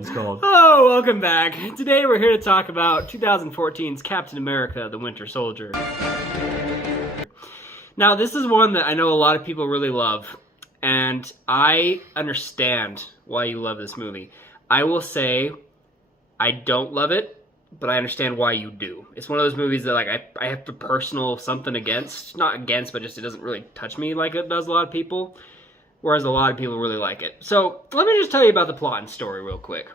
It's called. Oh, welcome back. Today we're here to talk about 2014's Captain America: The Winter Soldier. Now, this is one that I know a lot of people really love, and I understand why you love this movie. I will say I don't love it, but I understand why you do. It's one of those movies that I have a personal something against. Not against, but just it doesn't really touch me like it does a lot of people. Whereas a lot of people really like it. So, let me just tell you about the plot and story real quick.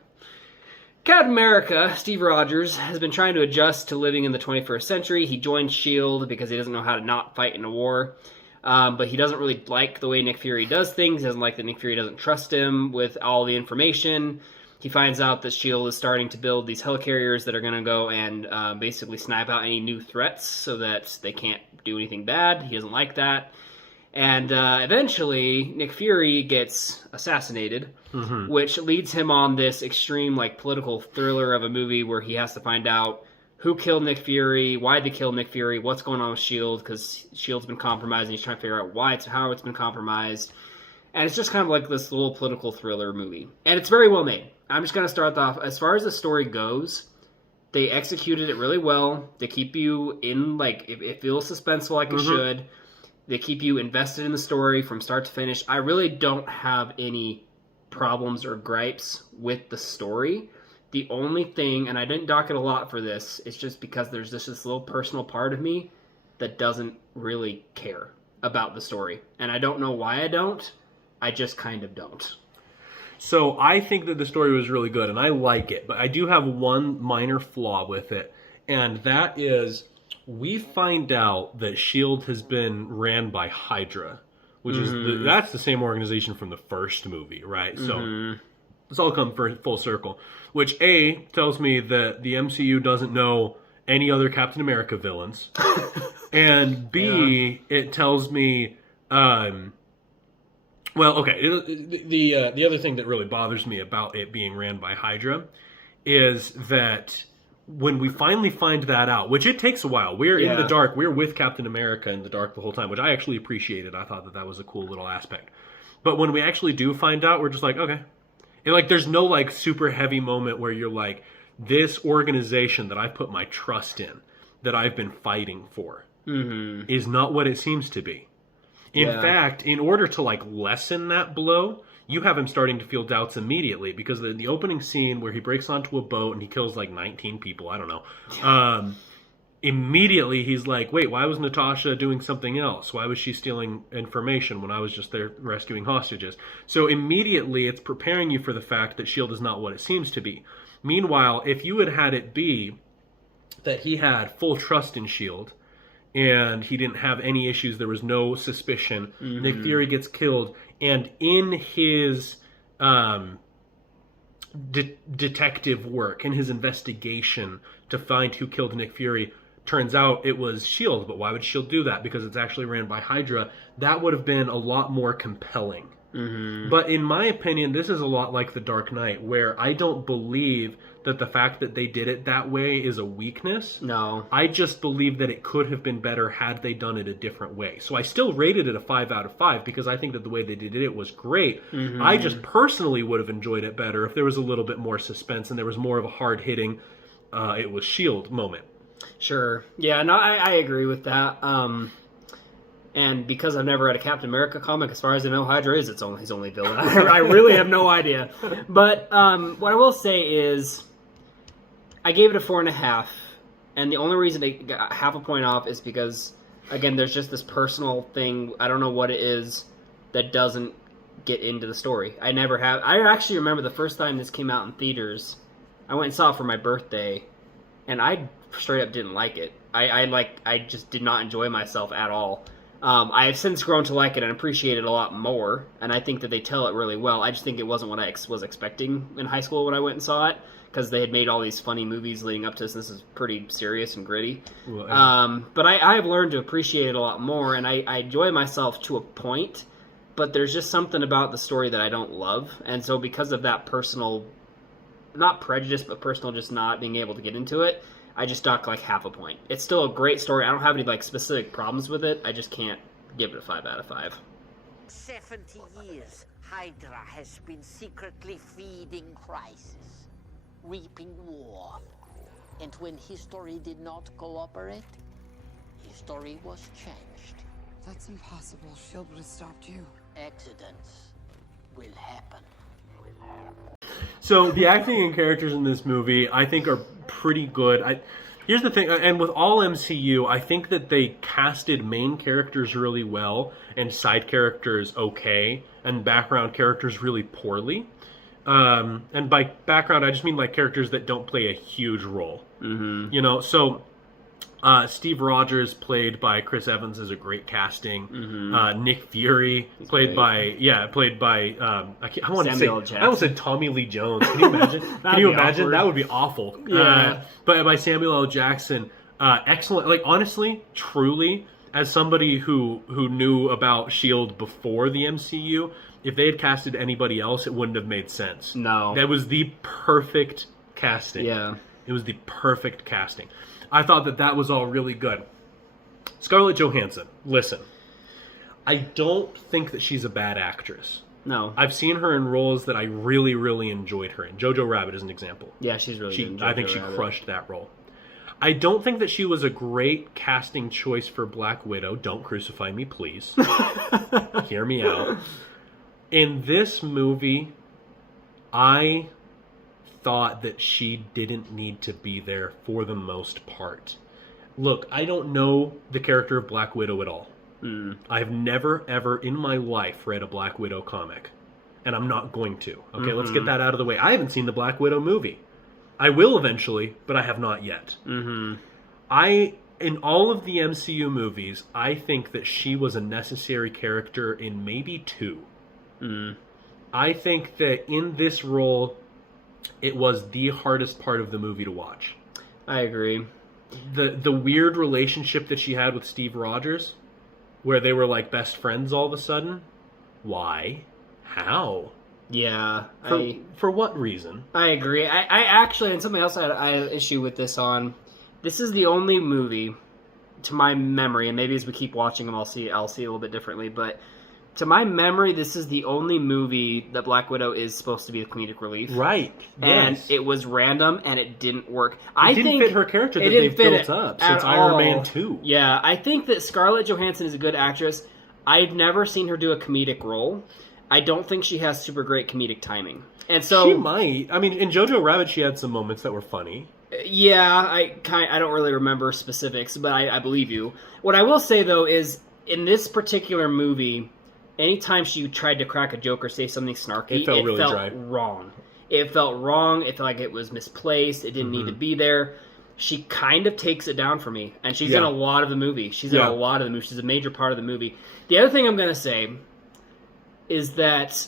Captain America, Steve Rogers, has been trying to adjust to living in the 21st century. He joined S.H.I.E.L.D. because he doesn't know how to not fight in a war. But he doesn't really like the way Nick Fury does things. He doesn't like that Nick Fury doesn't trust him with all the information. He finds out that S.H.I.E.L.D. is starting to build these helicarriers that are going to go and basically snipe out any new threats so that they can't do anything bad. He doesn't like that. And eventually, Nick Fury gets assassinated, which leads him on this extreme, political thriller of a movie where he has to find out who killed Nick Fury, why they killed Nick Fury, what's going on with S.H.I.E.L.D., because S.H.I.E.L.D.'s been compromised, and he's trying to figure out how it's been compromised. And it's just kind of like this little political thriller movie. And it's very well made. I'm just going to start off, as far as the story goes, they executed it really well. They keep you in, it feels suspenseful like it should. They keep you invested in the story from start to finish. I really don't have any problems or gripes with the story. The only thing, and I didn't dock it a lot for this, is just because there's this little personal part of me that doesn't really care about the story. And I don't know why I don't. I just kind of don't. So I think that the story was really good, and I like it. But I do have one minor flaw with it, and that is we find out that S.H.I.E.L.D. has been ran by Hydra, which is that's the same organization from the first movie, right? So it's all come full circle, which A, tells me that the MCU doesn't know any other Captain America villains, and B, it tells me, the other thing that really bothers me about it being ran by Hydra is that when we finally find that out, which it takes a while, we're in the dark, we're with Captain America in the dark the whole time, which I actually appreciated. I thought that was a cool little aspect. But when we actually do find out, we're just like, okay. And there's no super heavy moment where you're like, this organization that I've put my trust in, that I've been fighting for, is not what it seems to be. In fact, in order to lessen that blow, you have him starting to feel doubts immediately, because the opening scene where he breaks onto a boat and he kills 19 people, I don't know. Immediately he's like, wait, why was Natasha doing something else? Why was she stealing information when I was just there rescuing hostages? So immediately it's preparing you for the fact that S.H.I.E.L.D. is not what it seems to be. Meanwhile, if you had it be that he had full trust in S.H.I.E.L.D., and he didn't have any issues, there was no suspicion, Nick Fury gets killed, and in his detective work, in his investigation to find who killed Nick Fury, turns out it was S.H.I.E.L.D., but why would S.H.I.E.L.D. do that? Because it's actually ran by Hydra. That would have been a lot more compelling. But in my opinion, this is a lot like The Dark Knight, where I don't believe that the fact that they did it that way is a weakness. No. I just believe that it could have been better had they done it a different way. So I still rated it a 5 out of 5 because I think that the way they did it was great. I just personally would have enjoyed it better if there was a little bit more suspense and there was more of a hard-hitting, it was S.H.I.E.L.D. moment. Sure. Yeah, no, I agree with that. And because I've never read a Captain America comic, as far as I know, Hydra is his only villain. I really have no idea. But what I will say is, I gave it a 4.5, and the only reason I got half a point off is because, again, there's just this personal thing, I don't know what it is, that doesn't get into the story. I never have. I actually remember the first time this came out in theaters, I went and saw it for my birthday, and I straight up didn't like it. I just did not enjoy myself at all. I have since grown to like it and appreciate it a lot more, and I think that they tell it really well. I just think it wasn't what I was expecting in high school when I went and saw it, because they had made all these funny movies leading up to this. This is pretty serious and gritty. Well, but I have learned to appreciate it a lot more, and I enjoy myself to a point, but there's just something about the story that I don't love, and so because of that personal, not prejudice, but personal just not being able to get into it, I just docked half a point. It's still a great story. I don't have any specific problems with it. I just can't give it a 5 out of 5. 70 years. Hydra has been secretly feeding crisis, reaping war. And when history did not cooperate, history was changed. That's impossible. S.H.I.E.L.D. would have stopped you. Accidents will happen. So the acting and characters in this movie, I think, are pretty good. Here's the thing, and with all MCU, I think that they casted main characters really well, and side characters okay, and background characters really poorly. And by background, I just mean like characters that don't play a huge role. Mm-hmm. You know, so Steve Rogers, played by Chris Evans, is a great casting. Mm-hmm. Nick Fury, played by I want to say Tommy Lee Jones. Can you imagine? Can you imagine? Awkward. That would be awful. Yeah. But by Samuel L. Jackson, excellent. Like, honestly, truly, as somebody who knew about S.H.I.E.L.D. before the MCU, if they had casted anybody else, it wouldn't have made sense. No. That was the perfect casting. Yeah. It was the perfect casting. I thought that was all really good. Scarlett Johansson, listen. I don't think that she's a bad actress. No. I've seen her in roles that I really, really enjoyed her in. Jojo Rabbit is an example. Yeah, she's really good in Jojo I think she Rabbit. crushed that role. I don't think that she was a great casting choice for Black Widow. Don't crucify me, please. Hear me out. In this movie, I thought that she didn't need to be there for the most part. Look, I don't know the character of Black Widow at all. I've never, ever in my life read a Black Widow comic. And I'm not going to. Okay, let's get that out of the way. I haven't seen the Black Widow movie. I will eventually, but I have not yet. Mm-hmm. In all of the MCU movies, I think that she was a necessary character in maybe 2. I think that in this role, it was the hardest part of the movie to watch. I agree. The weird relationship that she had with Steve Rogers, where they were like best friends all of a sudden. Why? How? Yeah. For what reason? I agree. I actually, and something else I had an issue with this on, this is the only movie, to my memory, and maybe as we keep watching them I'll see it a little bit differently, but to my memory, this is the only movie that Black Widow is supposed to be the comedic relief. Right. And yes. it was random, and it didn't work. It didn't fit her character that they've built up since Iron Man 2. Yeah, I think that Scarlett Johansson is a good actress. I've never seen her do a comedic role. I don't think she has super great comedic timing. And so she might. I mean, in Jojo Rabbit, she had some moments that were funny. Yeah, I don't really remember specifics, but I believe you. What I will say, though, is in this particular movie, anytime she tried to crack a joke or say something snarky, it felt dry. Wrong. It felt wrong. It felt like it was misplaced. It didn't need to be there. She kind of takes it down for me, and she's in a lot of the movie. She's in a lot of the movie. She's a major part of the movie. The other thing I'm going to say is that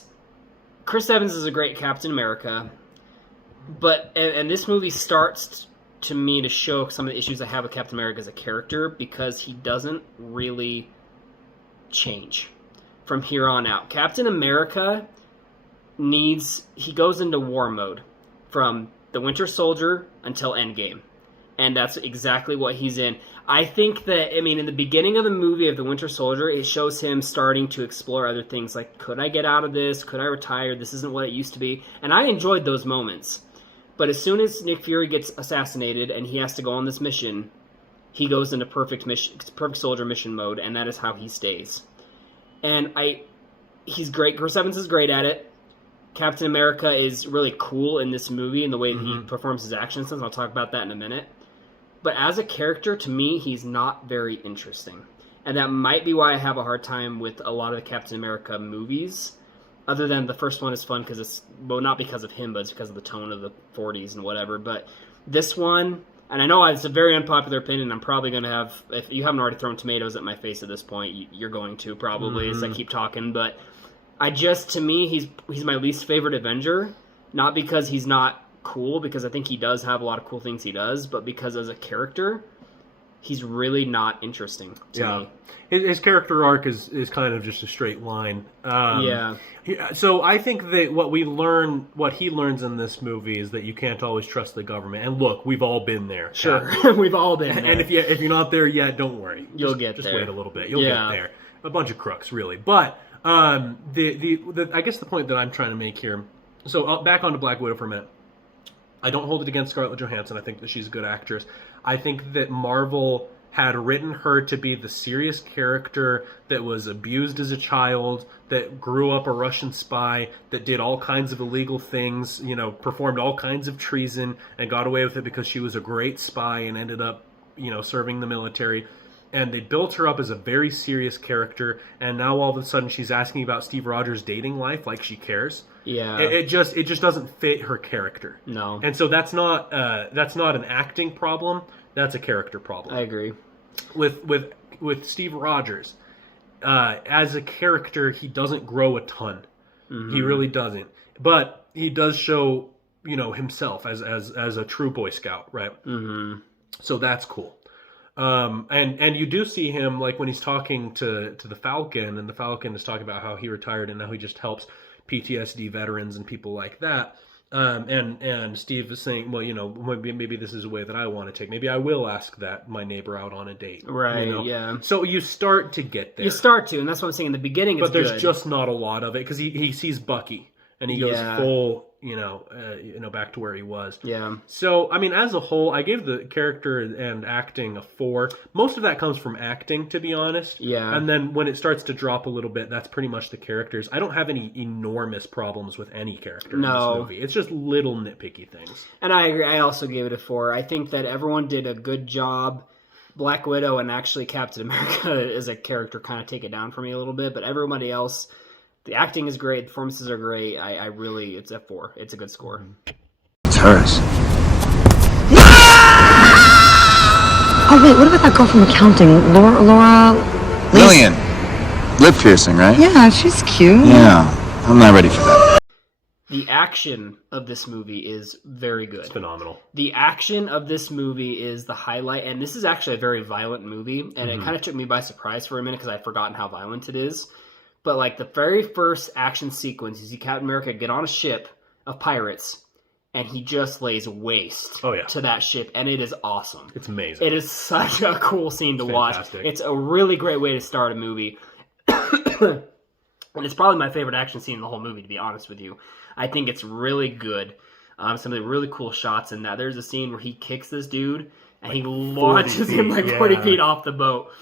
Chris Evans is a great Captain America, but and this movie starts to me to show some of the issues I have with Captain America as a character, because he doesn't really change from here on out. Captain America he goes into war mode from the Winter Soldier until Endgame. And that's exactly what he's in. I think that, in the beginning of the movie of the Winter Soldier, it shows him starting to explore other things. Like, could I get out of this? Could I retire? This isn't what it used to be. And I enjoyed those moments. But as soon as Nick Fury gets assassinated and he has to go on this mission, he goes into perfect soldier mission mode, and that is how he stays. And he's great. Chris Evans is great at it. Captain America is really cool in this movie in the way that he performs his actions. I'll talk about that in a minute. But as a character, to me, he's not very interesting. And that might be why I have a hard time with a lot of the Captain America movies. Other than the first one is fun because it's, well, not because of him, but it's because of the tone of the 40s and whatever. But this one, and I know it's a very unpopular opinion, I'm probably going to have, if you haven't already thrown tomatoes at my face at this point, you're going to probably as I keep talking. But to me, he's my least favorite Avenger. Not because he's not cool, because I think he does have a lot of cool things he does, but because as a character, he's really not interesting to me. His character arc is kind of just a straight line. So I think that what he learns in this movie is that you can't always trust the government. And look, we've all been there. Sure, we've all been there. And if you're not there yet, don't worry. You'll get there. Just wait a little bit. You'll get there. A bunch of crooks, really. But I guess the point that I'm trying to make here. So back onto Black Widow for a minute. I don't hold it against Scarlett Johansson. I think that she's a good actress. I think that Marvel had written her to be the serious character that was abused as a child, that grew up a Russian spy, that did all kinds of illegal things, performed all kinds of treason, and got away with it because she was a great spy and ended up, serving the military. And they built her up as a very serious character, and now all of a sudden she's asking about Steve Rogers' dating life like she cares. Yeah, it just doesn't fit her character. No, and so that's not an acting problem. That's a character problem. I agree. With Steve Rogers, as a character, he doesn't grow a ton. Mm-hmm. He really doesn't. But he does show himself as a true Boy Scout, right? Mm-hmm. So that's cool. And you do see him like when he's talking to the Falcon, and the Falcon is talking about how he retired and now he just helps PTSD veterans and people like that. And Steve is saying, well, maybe this is a way that I want to take. Maybe I will ask my neighbor out on a date. Right, yeah. So you start to get there. You start to, and that's what I'm saying in the beginning. But there's just not a lot of it because he sees Bucky and he goes full, back to where he was. Yeah. So, I mean, as a whole, I gave the character and acting a 4. Most of that comes from acting, to be honest. Yeah. And then when it starts to drop a little bit, that's pretty much the characters. I don't have any enormous problems with any character in this movie. It's just little nitpicky things. And I agree. I also gave it a 4. I think that everyone did a good job. Black Widow and actually Captain America as a character kind of take it down for me a little bit, but everybody else... The acting is great. The performances are great. I really, it's a 4. It's a good score. It's hers. Oh, wait, what about that girl from accounting? Laura... Lillian. Lip piercing, right? Yeah, she's cute. Yeah, I'm not ready for that. The action of this movie is very good. It's phenomenal. The action of this movie is the highlight, and this is actually a very violent movie, and it kind of took me by surprise for a minute because I'd forgotten how violent it is. But like the very first action sequence, you see Captain America get on a ship of pirates, and he just lays waste to that ship, and it is awesome. It's amazing. It is such a cool scene to watch. It's a really great way to start a movie. And it's probably my favorite action scene in the whole movie, to be honest with you. I think it's really good. Some of the really cool shots in that. There's a scene where he kicks this dude, and he launches him like 40 feet off the boat.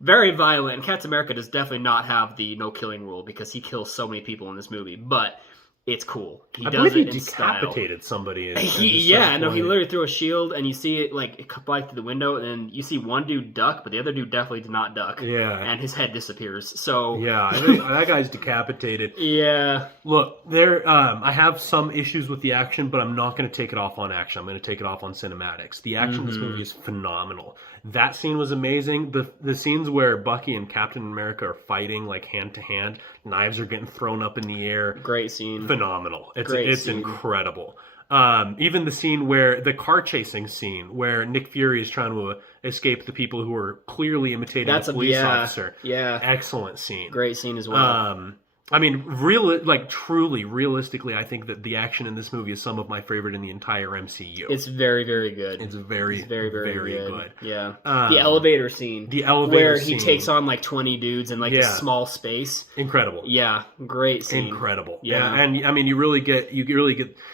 Very violent, and Captain America does definitely not have the no-killing rule because he kills so many people in this movie, but it's cool. I believe he decapitated somebody. He literally threw a shield, and you see it like fly through the window, and then you see one dude duck, but the other dude definitely did not duck. Yeah. And his head disappears. So yeah, I think that guy's decapitated. Yeah. Look, I have some issues with the action, but I'm not going to take it off on action. I'm going to take it off on cinematics. The action in this movie is phenomenal. That scene was amazing. The scenes where Bucky and Captain America are fighting like hand to hand, knives are getting thrown up in the air. Great scene. Phenomenal. It's incredible. Even the car chasing scene where Nick Fury is trying to escape the people who are clearly imitating a police officer. Yeah. Excellent scene. Great scene as well. I mean, truly, realistically, I think that the action in this movie is some of my favorite in the entire MCU. It's very, very good. It's very, very good. Yeah. The elevator scene. Where he takes on like 20 dudes in like a small space. Incredible. Yeah. Great scene. Incredible. Yeah. And I mean, you really get,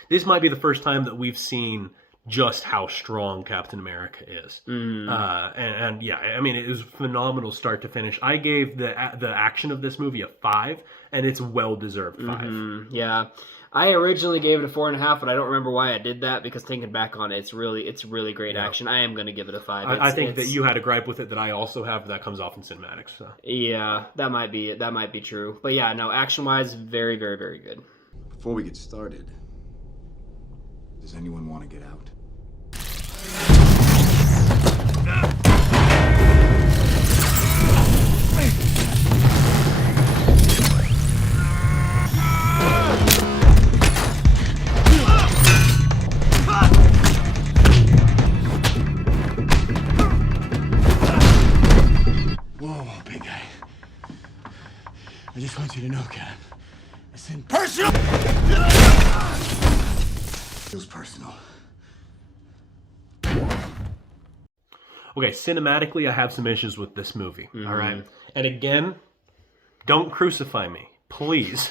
this might be the first time that we've seen just how strong Captain America is. And yeah, I mean, it was phenomenal start to finish. I gave the action of this movie a 5, and it's well-deserved 5. Yeah. I originally gave it a 4.5, but I don't remember why I did that, because thinking back on it, it's really great action. I am going to give it a 5. I think that you had a gripe with it that I also have, that comes off in cinematics. So. Yeah, that might be true. But yeah, no, action-wise, very, very, very good. Before we get started, does anyone want to get out? Whoa, big guy. I just want you to know, Cap. It's personal! Feels personal. Okay, cinematically, I have some issues with this movie. All right, and again, Don't crucify me, please.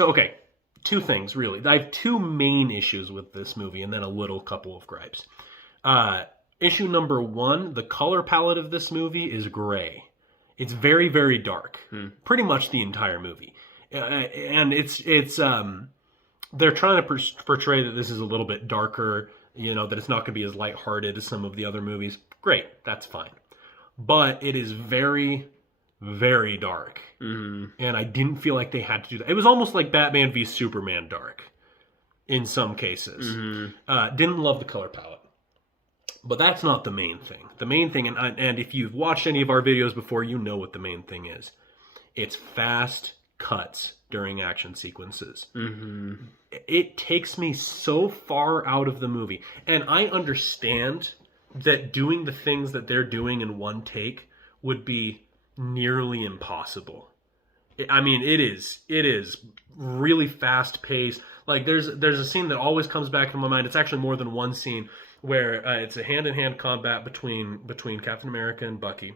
Okay, two things really. I have two main issues with this movie, and then a little couple of gripes. Issue number one: the color palette of this movie is gray. It's very, very dark. Pretty much the entire movie, and it's they're trying to portray that this is a little bit darker. That it's not going to be as lighthearted as some of the other movies. Great, that's fine. But it is very, very dark. And I didn't feel like they had to do that. It was almost like Batman v Superman dark in some cases. Didn't love the color palette. But that's not the main thing. The main thing, and if you've watched any of our videos before, you know what the main thing is. It's fast cuts during action sequences. It takes me so far out of the movie. And I understand that doing the things that they're doing in one take would be nearly impossible. I mean, it is really fast paced. Like there's a scene that always comes back to my mind. It's actually more than one scene where it's a hand-in-hand combat between Captain America and Bucky.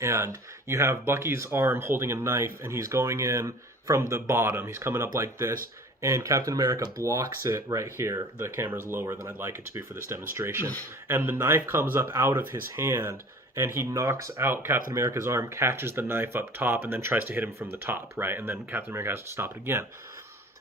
And you have Bucky's arm holding a knife, and he's going in from the bottom. He's coming up like this, and Captain America blocks it right here. The camera's lower than I'd like it to be for this demonstration. And the knife comes up out of his hand, and he knocks out Captain America's arm, catches the knife up top, and then tries to hit him from the top, right? And then Captain America has to stop it again.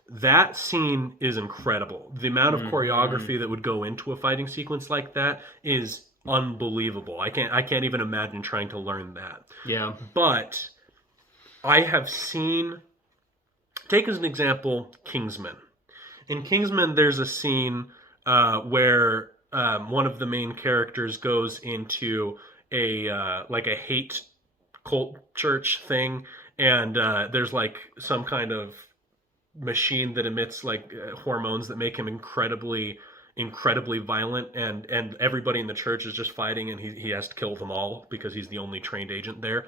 That scene is incredible. The amount of choreography that would go into a fighting sequence like that is unbelievable. I can't even imagine trying to learn that. Yeah. But I have seen, take as an example, Kingsman. In Kingsman, there's a scene where one of the main characters goes into a hate cult church thing, and there's like some kind of machine that emits hormones that make him incredibly violent, and everybody in the church is just fighting, and he has to kill them all because he's the only trained agent there.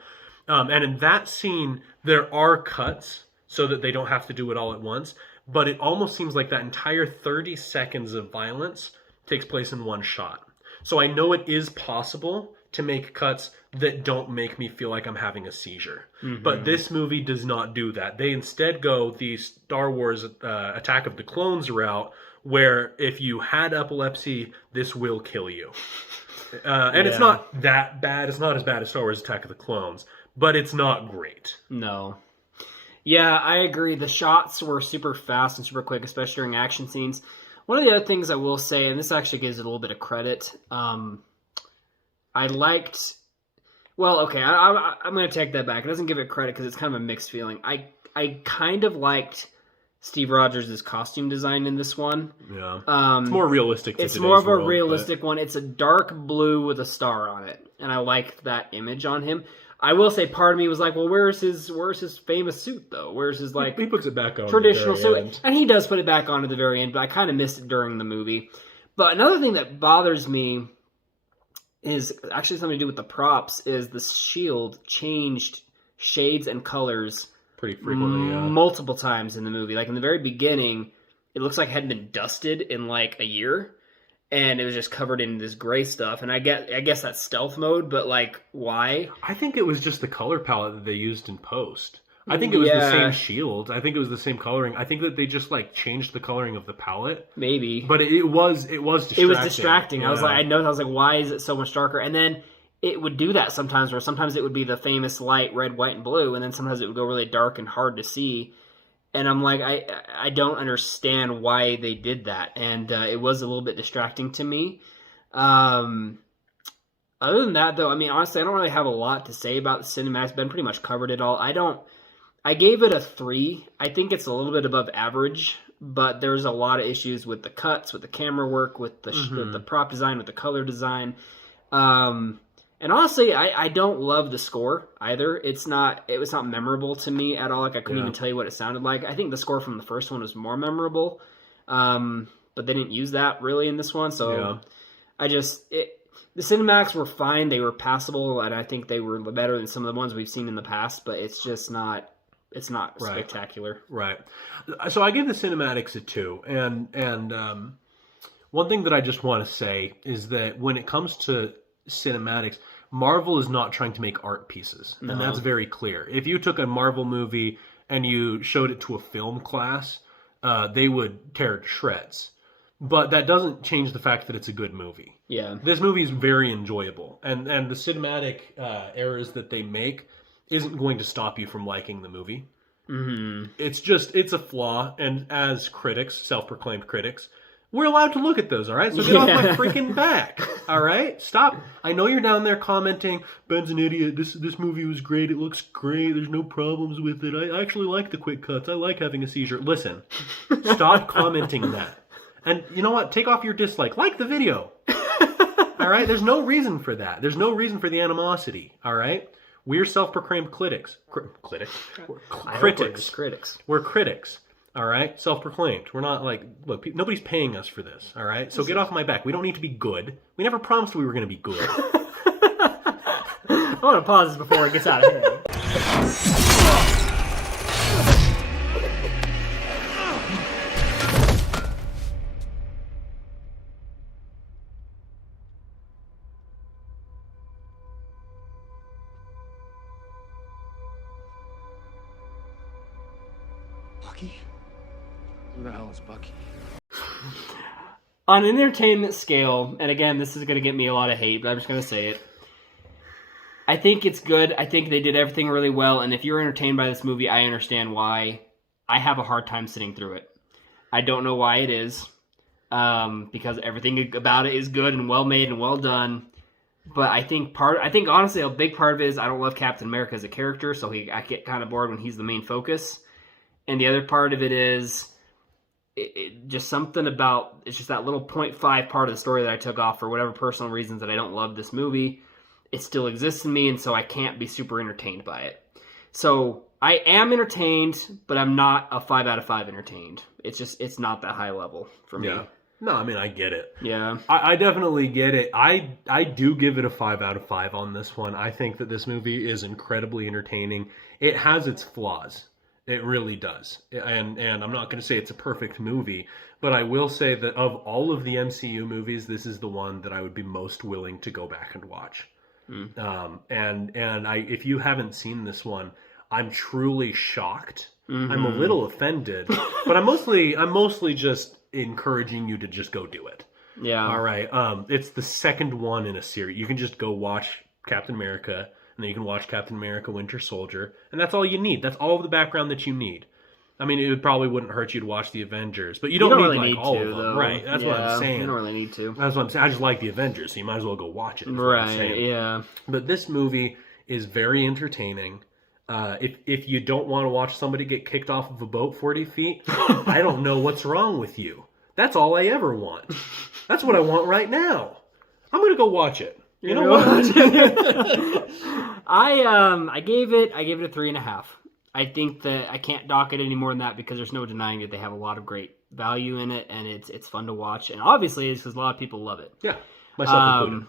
And in that scene, there are cuts so that they don't have to do it all at once, but it almost seems like that entire 30 seconds of violence takes place in one shot. So I know it is possible to make cuts that don't make me feel like I'm having a seizure. But this movie does not do that. They instead go the Star Wars Attack of the Clones route, where if you had epilepsy, this will kill you. And it's not that bad. It's not as bad as Star Wars Attack of the Clones, but it's not great. No. Yeah, I agree. The shots were super fast and super quick, especially during action scenes. One of the other things I will say, and this actually gives it a little bit of credit, I liked... Well, okay, I'm going to take that back. It doesn't give it credit because it's kind of a mixed feeling. I kind of liked Steve Rogers' costume design in this one. Yeah. It's more realistic to It's more of a world, realistic one. It's a dark blue with a star on it, and I liked that image on him. I will say part of me was like, well, where's his famous suit, though? Where's his, He puts it back on traditional at the very suit? end. And he does put it back on at the very end, but I kind of missed it during the movie. But another thing that bothers me is actually something to do with the props, is the shield changed shades and colors pretty frequently, multiple times in the movie. Like in the very beginning, it looks like it hadn't been dusted in like a year, and it was just covered in this gray stuff. And I guess that's stealth mode, but like, why? I think it was just the color palette that they used in post. I think it was the same shield. I think it was the same coloring. I think that they just changed the coloring of the palette. Maybe. But it was distracting. It was distracting. Yeah. I was like, why is it so much darker? And then it would do that sometimes, where sometimes it would be the famous light, red, white, and blue, and then sometimes it would go really dark and hard to see. And I'm like, I don't understand why they did that. And it was a little bit distracting to me. Other than that, though, I mean, honestly, I don't really have a lot to say about the cinematics. Ben pretty much covered it all. I gave it a 3. I think it's a little bit above average, but there's a lot of issues with the cuts, with the camera work, with the prop design, with the color design. And honestly, I don't love the score either. It was not memorable to me at all. I couldn't even tell you what it sounded like. I think the score from the first one was more memorable, but they didn't use that really in this one. So the cinematics were fine. They were passable, and I think they were better than some of the ones we've seen in the past. But it's just not. It's not spectacular. Right. So I give the cinematics a 2. And one thing that I just want to say is that when it comes to cinematics, Marvel is not trying to make art pieces, and that's very clear. If you took a Marvel movie and you showed it to a film class, they would tear it to shreds. But that doesn't change the fact that it's a good movie. Yeah. This movie is very enjoyable, and the cinematic errors that they make isn't going to stop you from liking the movie. Mm-hmm. It's a flaw, and as critics, self-proclaimed critics, we're allowed to look at those, all right? So get off my freaking back, all right? Stop. I know you're down there commenting, Ben's an idiot, this movie was great, it looks great, there's no problems with it, I actually like the quick cuts, I like having a seizure. Listen, stop commenting that. And you know what? Take off your dislike. Like the video. All right? There's no reason for that. There's no reason for the animosity. All right? We're self-proclaimed critics. Critics? Critics. We're critics. All right? Self-proclaimed. We're not like, look, nobody's paying us for this. All right? So get off my back. We don't need to be good. We never promised we were going to be good. I want to pause this before it gets out of hand. Bucky? Who the hell is Bucky? On an entertainment scale, and again, this is going to get me a lot of hate, but I'm just going to say it. I think it's good. I think they did everything really well, and if you're entertained by this movie, I understand why. I have a hard time sitting through it. I don't know why it is, because everything about it is good and well made and well done. But I think honestly, a big part of it is I don't love Captain America as a character, so I get kind of bored when he's the main focus. And the other part of it is just something about, it's just that little 0.5 part of the story that I took off for whatever personal reasons that I don't love this movie. It still exists in me, and so I can't be super entertained by it. So I am entertained, but I'm not a 5 out of 5 entertained. It's not that high level for me. Yeah. No, I mean, I get it. Yeah. I definitely get it. I do give it a 5 out of 5 on this one. I think that this movie is incredibly entertaining. It has its flaws. It really does. And I'm not going to say it's a perfect movie, but I will say that of all of the MCU movies, this is the one that I would be most willing to go back and watch. If you haven't seen this one, I'm truly shocked. I'm a little offended, but I'm mostly just encouraging you to just go do it. Yeah. All right. It's the second one in a series. You can just go watch Captain America, and then you can watch Captain America Winter Soldier, and that's all you need. That's all of the background that you need. I mean, it probably wouldn't hurt you to watch the Avengers, but you don't really need need all to, of them. though. Right. That's what I'm saying. You don't really need to. That's what I'm saying. I just like the Avengers, so you might as well go watch it. Is what I'm Right, saying. yeah. But this movie is very entertaining. If you don't want to watch somebody get kicked off of a boat 40 feet, I don't know what's wrong with you. That's all I ever want. That's what I want right now. I'm going to go watch it. You know what? I gave it a 3.5. I think that I can't dock it any more than that because there's no denying that they have a lot of great value in it, and it's fun to watch. And obviously, it's because a lot of people love it. Yeah, myself included.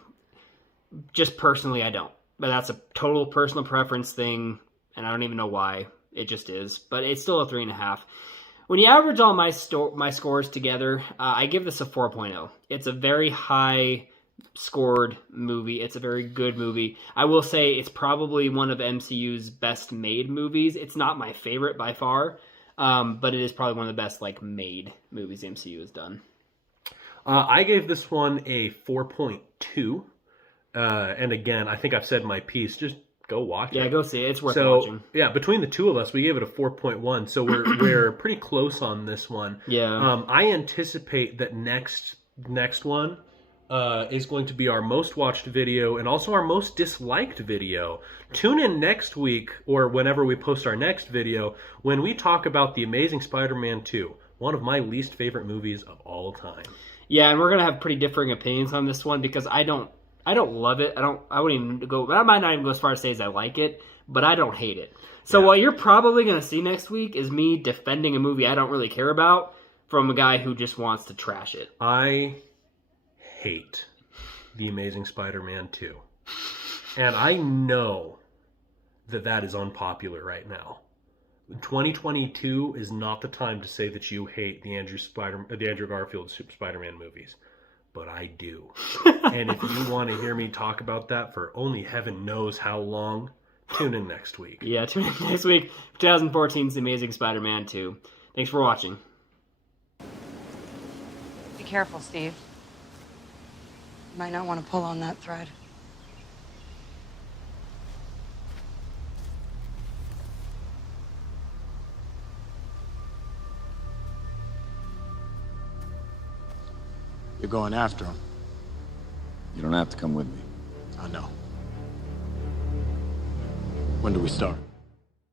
Just personally, I don't. But that's a total personal preference thing, and I don't even know why. It just is. But it's still a 3.5. When you average all my scores together, I give this a 4.0. It's a very high scored movie. It's a very good movie. I will say it's probably one of MCU's best made movies. It's not my favorite by far, but it is probably one of the best made movies the MCU has done. I gave this one a 4.2. And again, I think I've said my piece. Just go watch it. Yeah, go see it. It's worth watching. Yeah, between the two of us, we gave it a 4.1. So we're pretty close on this one. Yeah. I anticipate that next one is going to be our most watched video and also our most disliked video. Tune in next week or whenever we post our next video when we talk about The Amazing Spider-Man 2, one of my least favorite movies of all time. Yeah, and we're gonna have pretty differing opinions on this one because I don't love it. I wouldn't even go. I might not even go as far as say as I like it, but I don't hate it. So what you're probably gonna see next week is me defending a movie I don't really care about from a guy who just wants to trash it. I hate The Amazing Spider-Man 2. And I know that is unpopular right now. 2022 is not the time to say that you hate the Andrew Garfield Spider-Man movies. but I do. And if you want to hear me talk about that for only heaven knows how long, tune in next week. Yeah, tune in next week for 2014's Amazing Spider-Man 2. Thanks for watching. Be careful, Steve. You might not want to pull on that thread. You're going after him. You don't have to come with me. I know. When do we start?